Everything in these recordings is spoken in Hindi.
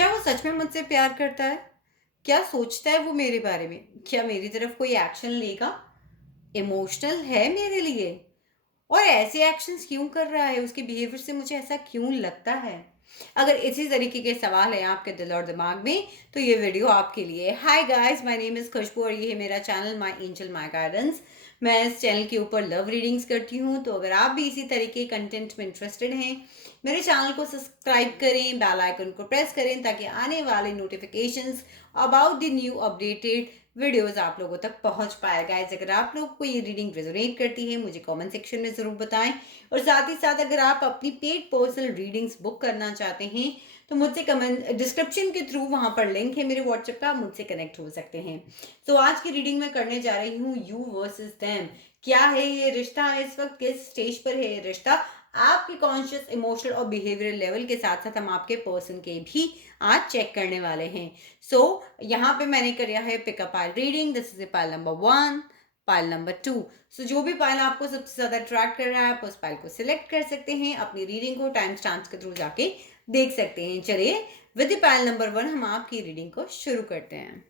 क्या वो सच में मुझसे प्यार करता है? क्या सोचता है वो मेरे बारे में? क्या मेरी तरफ कोई एक्शन लेगा? इमोशनल है मेरे लिए? और ऐसे एक्शंस क्यों कर रहा है? उसके बिहेवियर से मुझे ऐसा क्यों लगता है? अगर इसी तरीके के सवाल हैं आपके दिल और दिमाग में, तो ये वीडियो आपके लिए है। Hi guys, my name is Khushboo और ये है मेरा channel my angel my guidance. मैं इस चैनल के ऊपर लव रीडिंग्स करती हूँ, तो अगर आप भी इसी तरीके कंटेंट में इंटरेस्टेड हैं, मेरे चैनल को सब्सक्राइब करें, बेल आइकन को प्रेस करें ताकि आने वाले notifications about the new updated videos आप लोगों तक पहुंच पाए। गाइस, अगर आप लोग को ये रीडिंग रेजोनेट करती है, मुझे कमेंट सेक्शन में ज़रूर बताएं। और साथ ही साथ अगर आप अपनी पेड पर्सनल रीडिंग्स बुक करना चाहते हैं, तो मुझसे कमेंट डिस्क्रिप्शन के थ्रू वहां पर लिंक है मेरे व्हाट्सएप का, आप मुझसे कनेक्ट हो सकते हैं। तो आज की रीडिंग में करने जा रही हूँ यू वर्सेस देम। क्या है ये रिश्ता? इस वक्त किस स्टेज पर है ये रिश्ता? आपके कॉन्शियस, इमोशनल और बिहेवियरल लेवल के साथ साथ हम आपके पर्सन के भी आज चेक करने वाले हैं। सो यहाँ पे मैंने किया है pickup pile reading. This is pile number 1, pile number 2। सो जो भी पाइल आपको सबसे ज्यादा अट्रैक्ट कर रहा है, आप उस पाइल को सिलेक्ट कर सकते हैं। अपनी रीडिंग को टाइम स्टैम्प्स के थ्रू जाके देख सकते हैं। चलिए, विद पाइल नंबर 1 हम आपकी रीडिंग को शुरू करते हैं।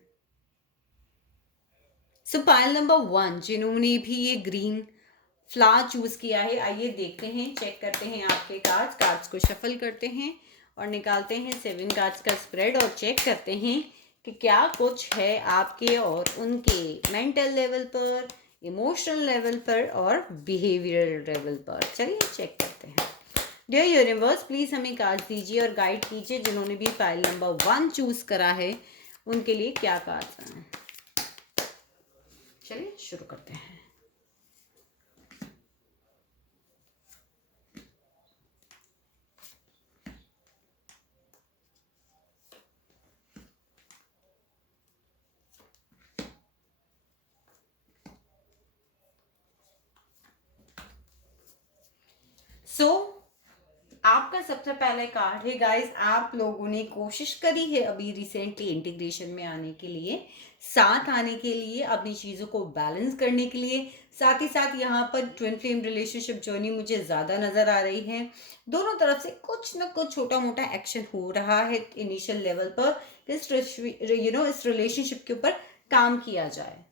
सो पाइल नंबर 1, जिन्होंने भी ये ग्रीन फ्लावर चूज किया है, आइए देखते हैं, चेक करते हैं आपके कार्ड्स। कार्ड्स को शफल करते हैं और निकालते हैं 7 कार्ड्स का स्प्रेड और चेक करते हैं कि क्या कुछ है आपके और उनके मेंटल लेवल पर, इमोशनल लेवल पर और बिहेवियरल लेवल पर। चलिए चेक करते हैं। डियर यूनिवर्स, प्लीज हमें कार्ड दीजिए और गाइड कीजिए। जिन्होंने भी फाइल नंबर 1 चूज करा है, उनके लिए क्या कार्ड्स हैं। चलिए शुरू करते हैं। सो आपका सबसे पहले कार्ड है गाइस, आप लोगों ने कोशिश करी है अभी रिसेंटली इंटीग्रेशन में आने के लिए, साथ आने के लिए, अपनी चीज़ों को बैलेंस करने के लिए। साथ ही साथ यहाँ पर ट्विन फ्लेम रिलेशनशिप जर्नी मुझे ज़्यादा नज़र आ रही है। दोनों तरफ से कुछ ना कुछ छोटा मोटा एक्शन हो रहा है इनिशियल लेवल पर, इस इस रिलेशनशिप के ऊपर काम किया जाए।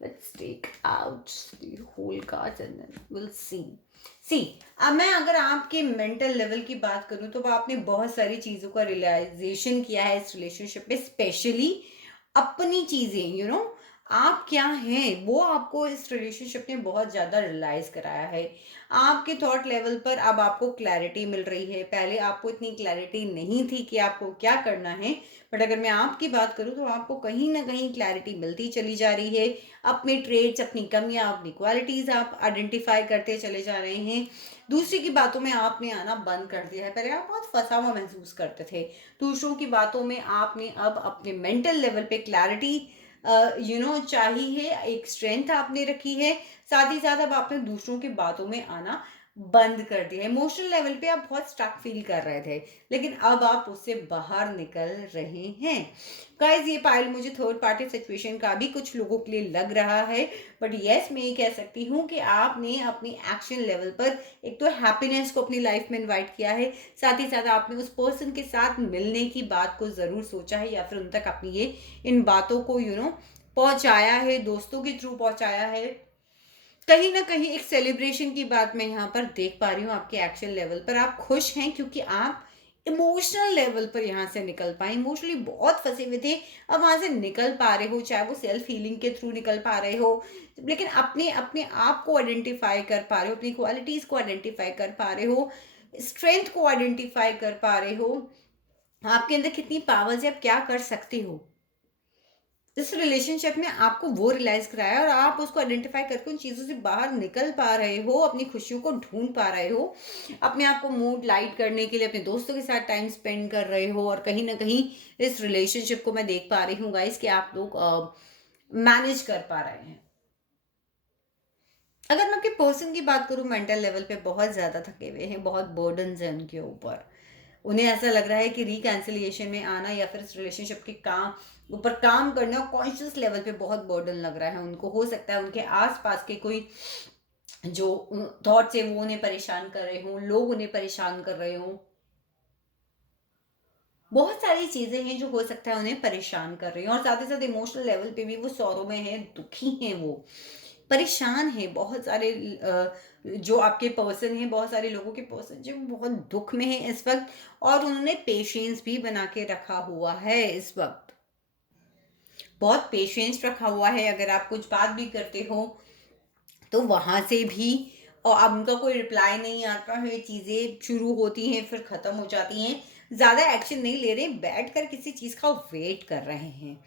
Let's take out the whole cards and then we'll see. सी, अब मैं अगर आपके मेंटल लेवल की बात करूं, तो आपने बहुत सारी चीज़ों का रियलाइजेशन किया है इस रिलेशनशिप में, स्पेशली अपनी चीज़ें, आप क्या हैं वो आपको इस रिलेशनशिप ने बहुत ज़्यादा रियलाइज कराया है। आपके थॉट लेवल पर अब आपको क्लैरिटी मिल रही है। पहले आपको इतनी क्लैरिटी नहीं थी कि आपको क्या करना है, बट अगर मैं आपकी बात करूं तो आपको कहीं ना कहीं क्लैरिटी मिलती चली जा रही है। अपने ट्रेड्स, अपनी कमियां, अपनी क्वालिटीज आप आइडेंटिफाई करते चले जा रहे हैं। दूसरे की बातों में आपने आना बंद कर दिया है। पहले आप बहुत फंसा हुआ महसूस करते थे, दूसरों की बातों में आपने अब अपने मेंटल लेवल पे क्लैरिटी चाहिए, एक स्ट्रेंथ आपने रखी है। साथ ही साथ अब आपने दूसरों की बातों में आना बंद कर दिया। इमोशनल लेवल पे आप बहुत स्टक फील कर रहे थे, लेकिन अब आप उससे बाहर निकल रहे हैं। गाइस, ये पाइल मुझे थर्ड पार्टी सिचुएशन का भी कुछ लोगों के लिए लग रहा है, बट यस, मैं ये कह सकती हूँ कि आपने अपनी एक्शन लेवल पर एक तो हैप्पीनेस को अपनी लाइफ में इनवाइट किया है, साथ ही साथ आपने उस पर्सन के साथ मिलने की बात को ज़रूर सोचा है, या फिर उन तक अपनी ये इन बातों को पहुंचाया है, दोस्तों के थ्रू पहुंचाया है। कहीं ना कहीं एक सेलिब्रेशन की बात मैं यहाँ पर देख पा रही हूँ आपके एक्शन लेवल पर। आप खुश हैं क्योंकि आप इमोशनल लेवल पर यहाँ से निकल पाए। इमोशनली बहुत फंसे हुए थे, अब वहां से निकल पा रहे हो, चाहे वो सेल्फ हीलिंग के थ्रू निकल पा रहे हो, लेकिन अपने अपने आप को आइडेंटिफाई कर पा रहे हो, अपनी क्वालिटीज को आइडेंटिफाई कर पा रहे हो, स्ट्रेंथ को आइडेंटिफाई कर पा रहे हो, आपके अंदर कितनी पावर्स है, आप क्या कर सकते हो। इस रिलेशनशिप ने आपको वो रियलाइज कराया और आप उसको आइडेंटिफाई करके उन चीज़ों से बाहर निकल पा रहे हो, अपनी खुशियों को ढूंढ पा रहे हो, अपने आप को मूड लाइट करने के लिए अपने दोस्तों के साथ टाइम स्पेंड कर रहे हो। और कहीं ना कहीं इस रिलेशनशिप को मैं देख पा रही हूँ गाइस कि आप लोग मैनेज कर पा रहे हैं। अगर मैं आपके पर्सन की बात करूं, मेंटल लेवल पे बहुत ज़्यादा थके हुए हैं, बहुत बर्डन्स हैं उनके ऊपर। उन्हें ऐसा लग रहा है कि रिकैंसिलिएशन में आना या फिर इस रिलेशनशिप के ऊपर काम करना, कॉन्शियस लेवल पे बहुत बर्डन लग रहा है उनको। हो सकता है उनके आसपास के कोई जो थॉट्स है वो उन्हें परेशान कर रहे हों, लोग उन्हें परेशान कर रहे हों। बहुत सारी चीज़ें हैं जो हो सकता है उन्हें परेशान कर रही हैं, और साथ ही साथ इमोशनल लेवल पे भी वो सौरों में हैं, दुखी हैं, वो परेशान हैं। बहुत सारे जो आपके पर्सन हैं, बहुत सारे लोगों के पर्सन जो बहुत दुख में हैं इस वक्त, और उन्होंने पेशेंस भी बना के रखा हुआ है इस वक्त। बहुत पेशेंस रखा हुआ है। अगर आप कुछ बात भी करते हो तो वहां से भी, और अब उनका कोई रिप्लाई नहीं आता है, चीज़ें शुरू होती हैं फिर ख़त्म हो जाती हैं, ज़्यादा एक्शन नहीं ले रहे, बैठ कर किसी चीज़ का वेट कर रहे हैं,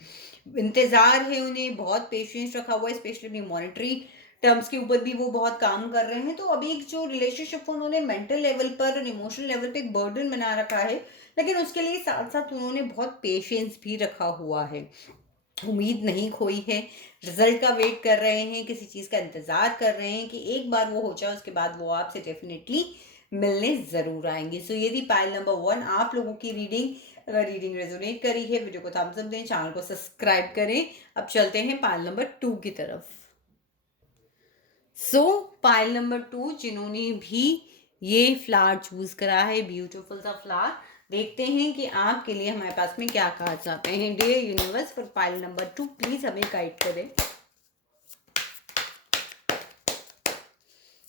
इंतज़ार है उन्हें, बहुत पेशेंस रखा हुआ है, स्पेशली अपनी मॉनेटरी टर्म्स के ऊपर भी वो बहुत काम कर रहे हैं। तो अभी एक जो रिलेशनशिप उन्होंने मेंटल लेवल पर और इमोशनल लेवल पे एक बर्डन बना रखा है, लेकिन उसके लिए साथ साथ उन्होंने बहुत पेशेंस भी रखा हुआ है, उम्मीद नहीं खोई है, रिजल्ट का वेट कर रहे हैं, किसी चीज़ का इंतज़ार कर रहे हैं कि एक बार वो हो जाए, उसके बाद वो आपसे डेफिनेटली मिलने ज़रूर आएंगे। सो ये थी पाइल नंबर 1 आप लोगों की रीडिंग। अगर रीडिंग रेजोनेट करी है, वीडियो को थम्स अप दें, चैनल को सब्सक्राइब करें। अब चलते हैं पाइल नंबर 2 की तरफ। सो पाइल नंबर 2 जिन्होंने भी ये फ्लावर चूज करा है, ब्यूटीफुल सा फ्लावर, देखते हैं कि आपके लिए हमारे पास में क्या कार्ड्स आते हैं। Dear universe, for pile number 2 please हमें गाइड करें।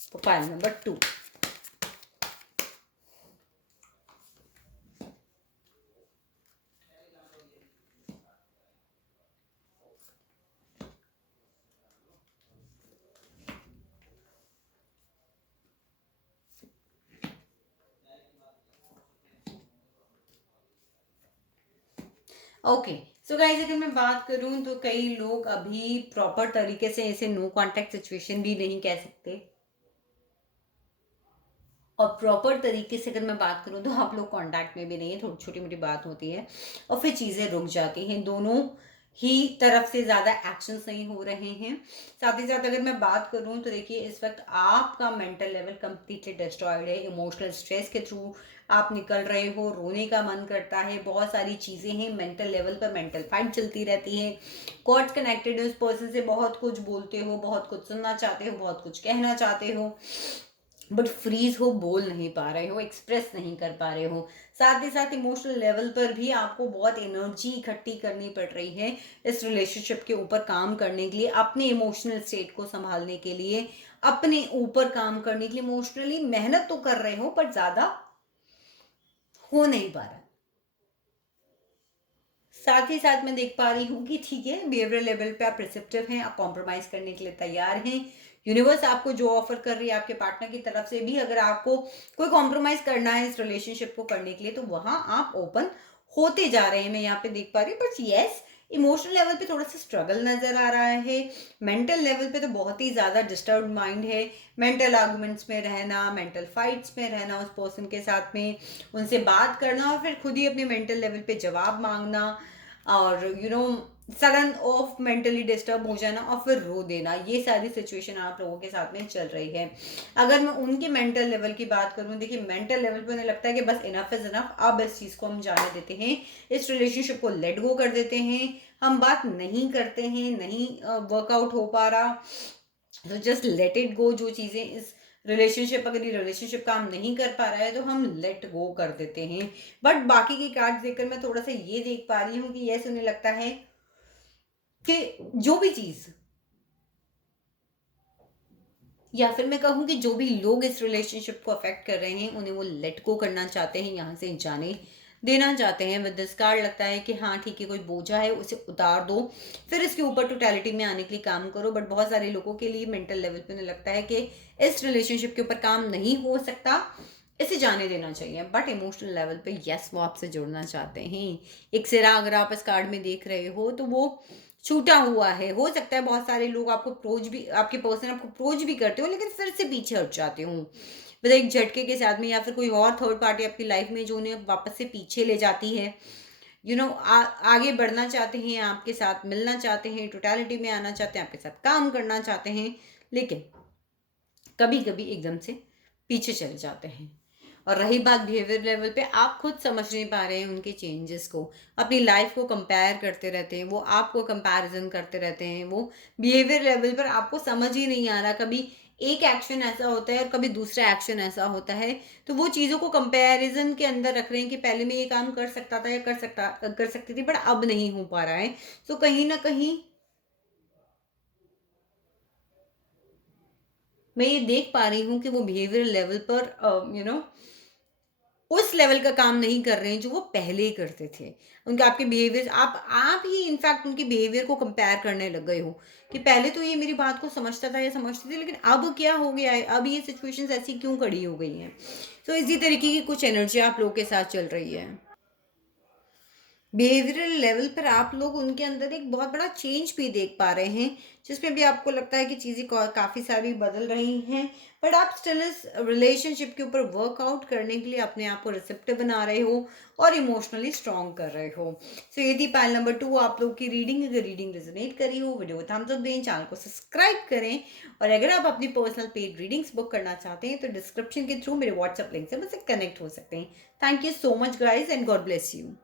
For pile number 2। Okay, so guys अगर मैं बात करूं तो कई लोग अभी प्रॉपर तरीके से इसे नो कांटेक्ट सिचुएशन भी नहीं कह सकते, और प्रॉपर तरीके से अगर मैं बात करूं तो आप लोग कांटेक्ट में भी नहीं है, थोड़ी छोटी मोटी बात होती है और फिर चीज़ें रुक जाती हैं, दोनों ही तरफ से ज़्यादा एक्शंस नहीं हो रहे हैं। साथ ही साथ अगर मैं बात करूं तो देखिए इस वक्त आपका मेंटल लेवल कंप्लीटली डिस्ट्रॉयड है, इमोशनल स्ट्रेस के थ्रू आप निकल रहे हो, रोने का मन करता है, बहुत सारी चीज़ें हैं, मेंटल लेवल पर मेंटल फाइट चलती रहती है, कॉर्ड्स कनेक्टेड है, उस पर्सन से बहुत कुछ बोलते हो, बहुत कुछ सुनना चाहते हो, बहुत कुछ कहना चाहते हो, बट फ्रीज हो, बोल नहीं पा रहे हो, एक्सप्रेस नहीं कर पा रहे हो। साथ ही साथ इमोशनल लेवल पर भी आपको बहुत एनर्जी इकट्ठी करनी पड़ रही है इस रिलेशनशिप के ऊपर काम करने के लिए, अपने इमोशनल स्टेट को संभालने के लिए, अपने ऊपर काम करने के लिए इमोशनली मेहनत तो कर रहे हो पर ज्यादा हो नहीं पा रहा। साथ ही साथ मैं देख पा रही हूँ कि ठीक है, बिहेवियर लेवल पे आप रिसेप्टिव हैं, आप कॉम्प्रोमाइज करने के लिए तैयार हैं। यूनिवर्स आपको जो ऑफर कर रही है आपके पार्टनर की तरफ से भी, अगर आपको कोई कॉम्प्रोमाइज करना है इस रिलेशनशिप को करने के लिए तो वहां आप ओपन होते जा रहे हैं, मैं यहाँ पे देख पा रही हूँ। बट यस, इमोशनल लेवल पे थोड़ा सा स्ट्रगल नजर आ रहा है, मेंटल लेवल पे तो बहुत ही ज्यादा डिस्टर्ब माइंड है, मेंटल आर्गुमेंट्स में रहना, मेंटल फाइट्स में रहना उस पर्सन के साथ में, उनसे बात करना और फिर खुद ही अपने मेंटल लेवल पे जवाब मांगना, और सडन ऑफ मेंटली डिस्टर्ब हो जाना और फिर रो देना, ये सारी सिचुएशन आप लोगों के साथ में चल रही है। अगर मैं उनके मेंटल लेवल की बात करूं, देखिए मेंटल लेवल पे उन्हें लगता है कि बस इनफ इज इनफ, अब इस चीज़ को हम जाने देते हैं, इस रिलेशनशिप को लेट गो कर देते हैं, हम बात नहीं करते हैं, नहीं वर्कआउट हो पा रहा, तो जस्ट लेट इट गो। जो चीज़ें इस रिलेशनशिप, अगर ये रिलेशनशिप काम नहीं कर पा रहा है तो हम लेट गो कर देते हैं। बट बाकी के कार्ड्स देखकर मैं थोड़ा सा ये देख पा रही हूँ कि यस, उन्हें लगता है कि जो भी चीज़, या फिर मैं कहूँ कि जो भी लोग इस रिलेशनशिप को अफेक्ट कर रहे हैं उन्हें वो लेट गो करना चाहते हैं, यहाँ से जाने देना चाहते हैं। विद दिस कार्ड लगता है कि हाँ ठीक है, कोई बोझा है उसे उतार दो, फिर इसके ऊपर टोटलिटी में आने के लिए काम करो। बट बहुत सारे लोगों के लिए मेंटल लेवल पे उन्हें लगता है कि इस रिलेशनशिप के ऊपर काम नहीं हो सकता, इसे जाने देना चाहिए। बट इमोशनल लेवल पे यस, वो आपसे जुड़ना चाहते हैं। एक सिरा अगर आप इस कार्ड में देख रहे हो तो वो छूटा हुआ है। हो सकता है बहुत सारे लोग आपको अप्रोच भी, आपके पर्सन आपको अप्रोच भी करते हो लेकिन फिर से पीछे हट जाते हो, मतलब एक झटके के साथ में, या फिर कोई और थर्ड पार्टी आपकी लाइफ में जो उन्हें वापस से पीछे ले जाती है। आगे बढ़ना चाहते हैं, आपके साथ मिलना चाहते हैं, टोटलिटी में आना चाहते हैं, आपके साथ काम करना चाहते हैं, लेकिन कभी कभी एकदम से पीछे चले जाते हैं। और रही बात बिहेवियर लेवल पे, आप खुद समझ नहीं पा रहे हैं उनके चेंजेस को, अपनी लाइफ को कंपेयर करते रहते हैं, वो आपको कंपैरिजन करते रहते हैं, वो बिहेवियर लेवल पर आपको समझ ही नहीं आ रहा कभी एक एक्शन ऐसा होता है और कभी दूसरा एक्शन ऐसा होता है, तो वो चीज़ों को कंपैरिज़न के अंदर रख रहे हैं कि पहले मैं ये काम कर सकता था या कर सकती थी, बट अब नहीं हो पा रहा है। सो कहीं न कहीं मैं ये देख पा रही हूँ कि वो बिहेवियरल लेवल पर उस लेवल का काम नहीं कर रहे हैं जो वो पहले करते थे। उनका आपके बिहेवियर आप ही इनफैक्ट उनके बिहेवियर को कंपेयर करने लग गए हो कि पहले तो ये मेरी बात को समझता था या समझती थी, लेकिन अब क्या हो गया है? अब ये सिचुएशंस ऐसी क्यों खड़ी हो गई हैं? तो इसी तरीके की कुछ एनर्जी आप लोगों के साथ चल रही है। बिहेवियरल लेवल पर आप लोग उनके अंदर एक बहुत बड़ा चेंज भी देख पा रहे हैं, जिसमें भी आपको लगता है कि चीज़ें काफ़ी सारी बदल रही हैं, बट आप स्टिल इस रिलेशनशिप के ऊपर वर्कआउट करने के लिए अपने आप को रिसेप्टिव बना रहे हो और इमोशनली स्ट्रांग कर रहे हो। सो ये थी पाइल नंबर 2 आप लोग की रीडिंग। अगर रीडिंग रेजोनेट करी हो, वीडियो को थम्स अप दें, चैनल को सब्सक्राइब करें, और अगर आप अपनी पर्सनल पेड रीडिंग्स बुक करना चाहते हैं तो डिस्क्रिप्शन के थ्रू मेरे व्हाट्सएप लिंक से मुझसे कनेक्ट हो सकते हैं। Thank you so much guys and God bless you.